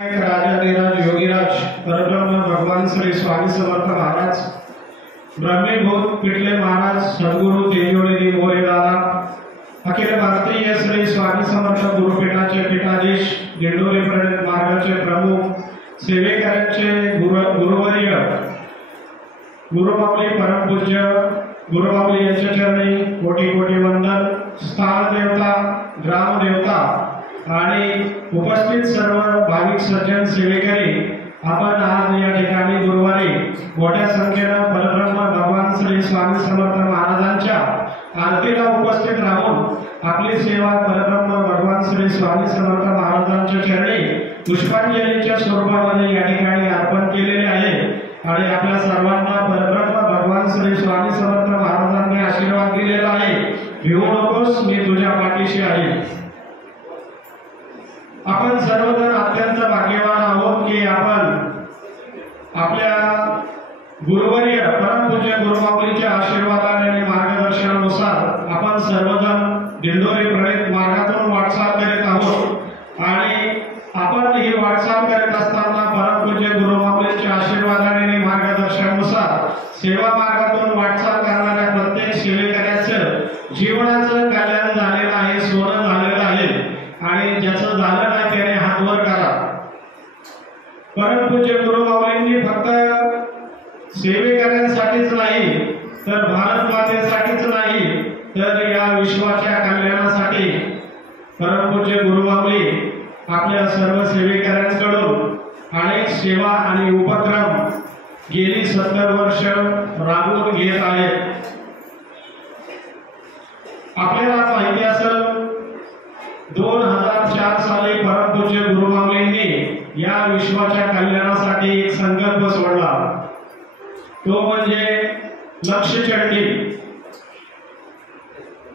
राजाधिराज योगीराज परब्रह्म भगवान श्री स्वामी समर्थ महाराज, ब्रह्मीभूत पिटले महाराज, सद्गुरु तेजोडी मोरे दादा, अखिल भारतीय श्री स्वामी समर्थ गुरुपीठाचे पीठाधीश, दिंडोरी प्रणित मार्गाचे प्रमुख, सेवेकरांचे गुरुवर्य, गुरुमाऊली परमपूज्य गुरुमाऊली यांच्या चरणी कोटी कोटी वंदन. स्थान देवता, ग्राम देवता आणि उपस्थित सर्व भाविक सज्जन सेवेकरी, आपण आज या ठिकाणी गुरुवारी मोठ्या संख्येने परब्रह्म भगवान श्री स्वामी समर्थ महाराजांच्या आरतीला उपस्थित राहून आपली सेवा परब्रह्म भगवान श्री स्वामी समर्थ महाराजांच्या चरणी पुष्पांजलीच्या स्वरूपामध्ये या ठिकाणी अर्पण केलेले आहे. आणि आपल्या सर्वांना परब्रह्म भगवान श्री स्वामी समर्थ महाराजांनी आशीर्वाद दिलेला आहे. भिवू नकोस, मी तुझ्या पाठीशी आहे. आपण सर्वजण अत्यंत भाग्यवान आहोत की आपण आपल्या गुरुवर्य परमपूज्य गुरुमाऊलीच्या आशीर्वादाने आणि मार्गदर्शनानुसार आपण सर्वजण दिंडोरी प्रणित मार्गातून वाटचाल करीत आहोत. आणि आपण ही वाटचाल करीत असताना परमपूज्य गुरुमाऊलीच्या आशीर्वादाने आणि मार्गदर्शनानुसार सेवा मार्गातून वाटचाल करणाऱ्या प्रत्येक सेवेकऱ्याचं जीवनाचं कल्याण झालेलं आहे, सोनं झालेलं आहे. आणि ज्याचं झालं नाही त्याने हात वर करा. परमपूज्य गुरुमाऊलींनी फक्त सेवेकऱ्यांसाठीच नाही तर भारत मातेसाठीच नाही तर या विश्वाच्या कल्याणासाठी परमपूज्य गुरुमाऊली आपल्या सर्व सेवेकऱ्यांकडून अनेक सेवा आणि उपक्रम गेली 70 वर्ष राबवून घेत आहेत. आपल्याला माहिती असेल 2004 साली परमपूज्य गुरुमाऊलींनी या विश्वाच्या कल्याणासाठी एक संकल्प सोडला, तो म्हणजे लक्षचंडी.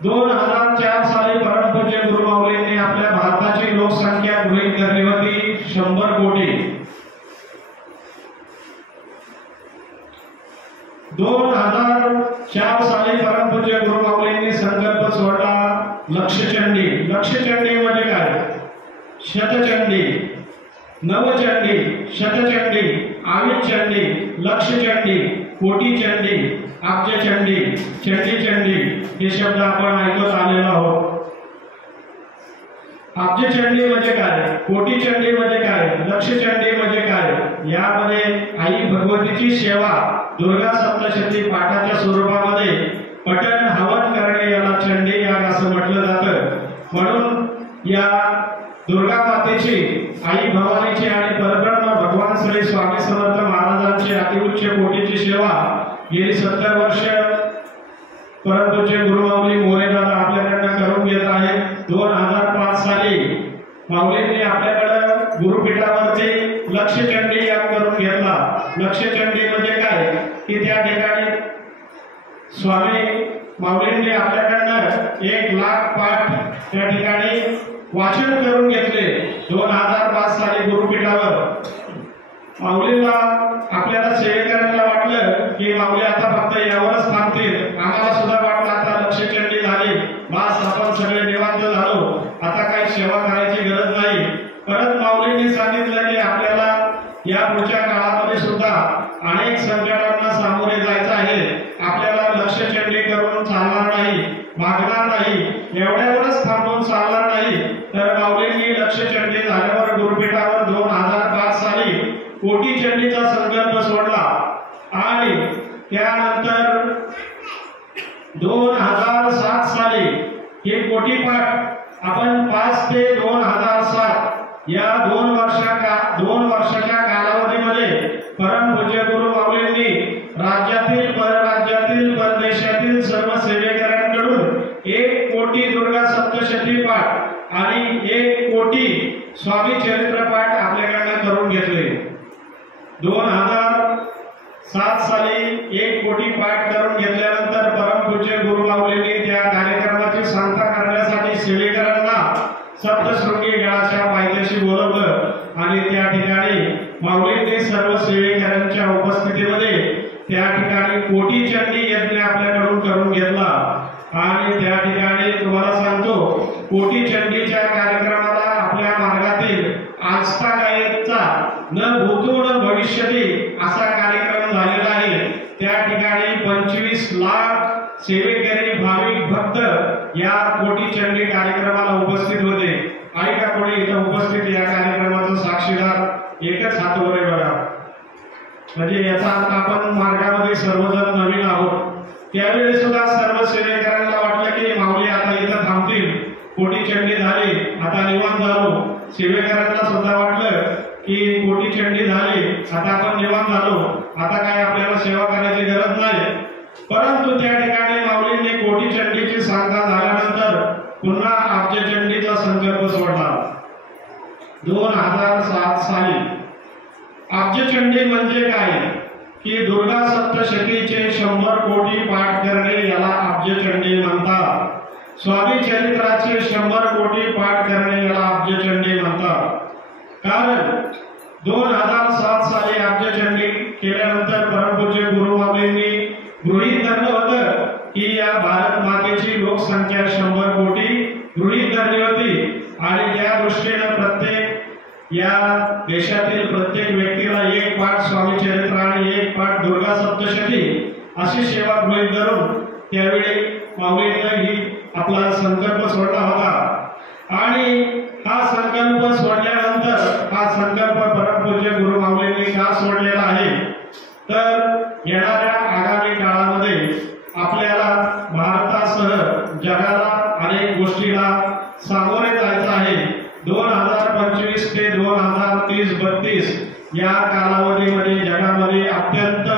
2004 साली परमपूज्य गुरुमाऊलींनी आपल्या भारताची लोकसंख्या गृहीत धरली होती 100 कोटी. 2004 साली परमपूज्य गुरुमाऊलींनी संकल्प सोडला लक्षचंडी. लक्षचंडी म्हणजे काय? शतचंडी, नवचंडी, शतचंडी, आविचंडी, लक्षचंडी, कोटीचंडी, अब्जचंडी, चंडीचंडी हे शब्द आपण ऐकत आलेलो आहोत. अब्जचंडी म्हणजे काय? कोटीचंडी म्हणजे काय? लक्षचंडी म्हणजे काय? यामध्ये आई भगवतीची सेवा दुर्गा सप्तशती पाठाच्या स्वरूपामध्ये पठण हवन करणे याला चंडी याग असं म्हटलं जातं. म्हणून या दुर्गा मातेची, आई भवानीची आणि परब्रह्म भगवान श्री स्वामी समर्थ महाराजांची अतिउच्च कोटीची सेवा गेली 70 वर्ष परमपूज्य गुरुमाऊली मोरे दादा आपल्याकडनं करून घेत आहेत. 2005 साली माऊलींनी आपल्याकडे गुरुपीठावरती लक्षचंडी याग करून घेतला. लक्षचंडी म्हणजे काय की त्या ठिकाणी स्वामी माऊलींनी आपल्याकडनं 1 लाख पाठ त्या ठिकाणी वाचन करून घेतले 2005 साली गुरुपीठावर. माऊलींना आपल्याला सेवेकऱ्यांना वाटलं की माऊली आता फक्त यावरच थांबतील. आम्हाला सुद्धा वाटलं आता लक्षचंडी झाली, बस आपण सगळे निवांत झालो, आता काही सेवा करायची गरज नाही. परत माऊलींनी सांगितलं की आपल्याला या पुढच्या काळामध्ये सुद्धा अनेक संकटांना सामोरे जायचं आहे. आपल्याला लक्षचंडी करून चालणार नाही, मागणार नाही, एवढ्यावरच थांबून चालणार नाही. तर माऊलींनी लक्षचंडी झाल्यावर गुरुपीठावर 2005 साली कोटीचंडीचा संकल्प सोडला. आणि त्यानंतर 2007 साली हे कोटीपाठ आपण 5 ते 2007 या 2 वर्षाच्या कालावधीमध्ये परमपूज्य गुरुमाऊलींनी राज्यातील, परराज्यातील, परदेशातील सर्व सेवेकऱ्यांकडून 1 कोटी दुर्गा सप्तशती पाठ आणि 1 कोटी स्वामी चरित्र पाठ आपल्याकडे करून घेतले. 2007 साली 1 कोटी पाठ करून घेतल्यानंतर परमपूज्य गुरुमाऊलींनी त्या कार्यक्रमाची सांगता करण्यासाठी सेवेकरांना सप्तशृंगी गडाच्या पायथ्याशी बोलवलं. आणि त्या ठिकाणी माऊलींनी सर्व सेवेकऱ्यांच्या उपस्थितीमध्ये त्या ठिकाणी कोटीचंडी यज्ञ आपल्याकडून करून घेतला. आणि त्या ठिकाणी तुम्हाला सांगतो कोटीचंडीच्या कार्यक्रमाला आपल्या मार्गातील आस्था गायकचा न भूतो न भविष्यती असा कार्यक्रम झालेला आहे। त्या ठिकाणी 25 लाख सेवेकरी भाविक भक्त या कोटी चंडी कार्यक्रमाला उपस्थित होते। आहे का कोणी इथं उपस्थित या कार्यक्रमाचा साक्षीदार? एकच हात वर आहे बघा। म्हणजे याचा अर्थ आपण मार्गामध्ये सर्वजण नवीन आहोत। त्यावेळी सुद्धा सर्व सेवेकरांना वाटलं की माऊली आता इथं थांबतील, कोटी चंडी झाली, आता निवांत झालो। सेवेकरांना सुद्धा वाटलं की कोटी चंडी झाली, आता आपण निवांत झालो, आता काय आपल्याला सेवा करायची गरज नाही। परंतु त्या ठिकाणी माऊलींनी कोटी चंडीची सांगता झाल्यानंतर पुन्हा अब्जचंडीचा संकल्प सोडला। 2007 साली अब्जचंडी म्हणजे काय की दुर्गा सप्तशतीचे 100 कोटी पाठ करणे याला अब्जचंडी म्हणतात। स्वामी चरित्राचे 100 कोटी पाठ करणे याला अब्जचंडी म्हणतात। कारण 2007 साली अब्जचंडी केल्यानंतर परमपूज्य गुरु माऊलींनी गृहीत धरलं होतं की या भारत मातेची लोकसंख्या 100 कोटी गृहीत धरली होती आणि त्या दृष्टीने प्रत्येक या देशातील प्रत्येक व्यक्तीला एक पाठ स्वामी चरित्र आणि एक पाठ दुर्गा सप्तशती अशी सेवा गृहीत धरून त्यावेळी माऊलींनी ही आपला संकल्प सोडला होता। आणि हा संकल्प सोडल्यानंतर हा संकल्प परमपूज्य गुरु माऊलींनी का सोडलेला आहे तर येणाऱ्या आगामी काळामध्ये आपल्याला भारतासह जगाला अनेक गोष्टीला सामोरे जायचं आहे। 2025 ते 2030-32 या कालावधीमध्ये जगामध्ये अत्यंत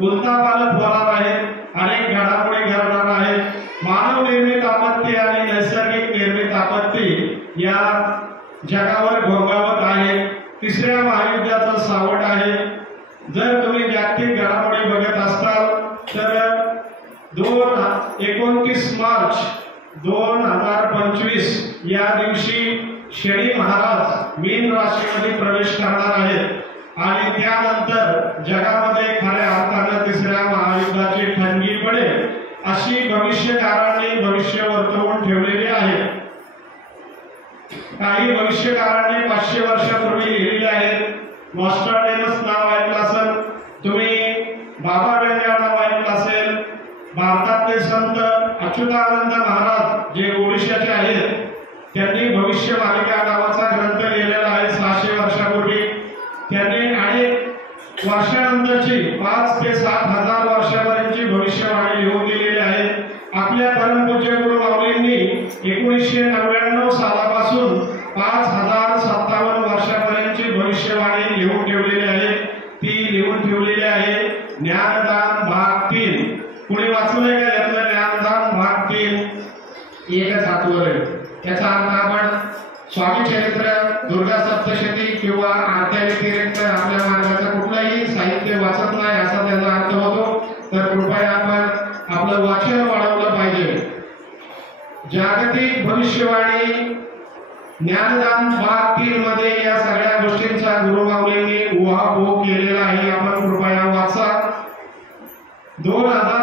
उलथापालथ होणार आहे, अनेक घडामोडी घडणार आहेत। मानव निर्मित आपत्ती आणि नैसर्गिक निर्मित आपत्ती या जगावर घोंगावत आहे। तिसऱ्या महायुद्धाचं सावट आहे। जर तुम्ही जागतिक घडामोडी बघत असाल तर 29 मार्च 2025 या दिवशी शनी महाराज मीन राशीमध्ये प्रवेश करणार आहेत आणि त्यानंतर जगामध्ये खऱ्या अर्थाने तिसऱ्या महायुद्धाची ठणगी पडेल अशी भविष्यकारांनी भविष्य वर्तवून ठेवलेली आहे। काही भविष्यकारांनी 500 वर्षापूर्वी लिहिलेले आहेत। नॉस्ट्राडेमस नाव ऐकलं असेल तुम्ही, बाबा व्यंगा नाव ऐकलं असेल। भारतातले संत अच्युतानंद महाराज जे ओडिशाचे आहेत त्यांनी भविष्य मालिका नावाचा ग्रंथ लिहिलेला आहे 600 वर्षापूर्वी। त्यांनी अनेक वर्षानंतरची 5 ते 7 हजार वर्षापर्यंतची भविष्यवाणी लिहून दिलेली आहे। आपल्या परमपूज्य गुरु माऊलींनी 1999 सालापासून 5057 वर्षापर्यंतची भविष्यवाणी लिहून ठेवलेली आहे। ती लिहून ठेवलेली आहे ज्ञानदान भाग 3। कोणी वाचलंय का यातलं ज्ञानदान भाग 3? एकच हातवर आहे। याचा अर्थ आपण स्वामी चरित्र, दुर्गा सप्तशती किंवा आरत्या व्यतिरिक्त आपल्या मार्गाचं कुठलंही साहित्य वाचत नाही असा त्याचा अर्थ होतो। तर कृपया आपण आपलं वाचन वाढवलं पाहिजे। जागतिक भविष्यवाणी ज्ञानदान भाग 3 मध्ये या सगळ्या गोष्टींचा गुरु माऊलींनी उहापोह केलेला आहे। आपण कृपया वाचा। 2000